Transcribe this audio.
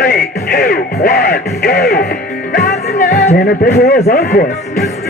3, 2, 1, go! Tanner Bidwell is on course.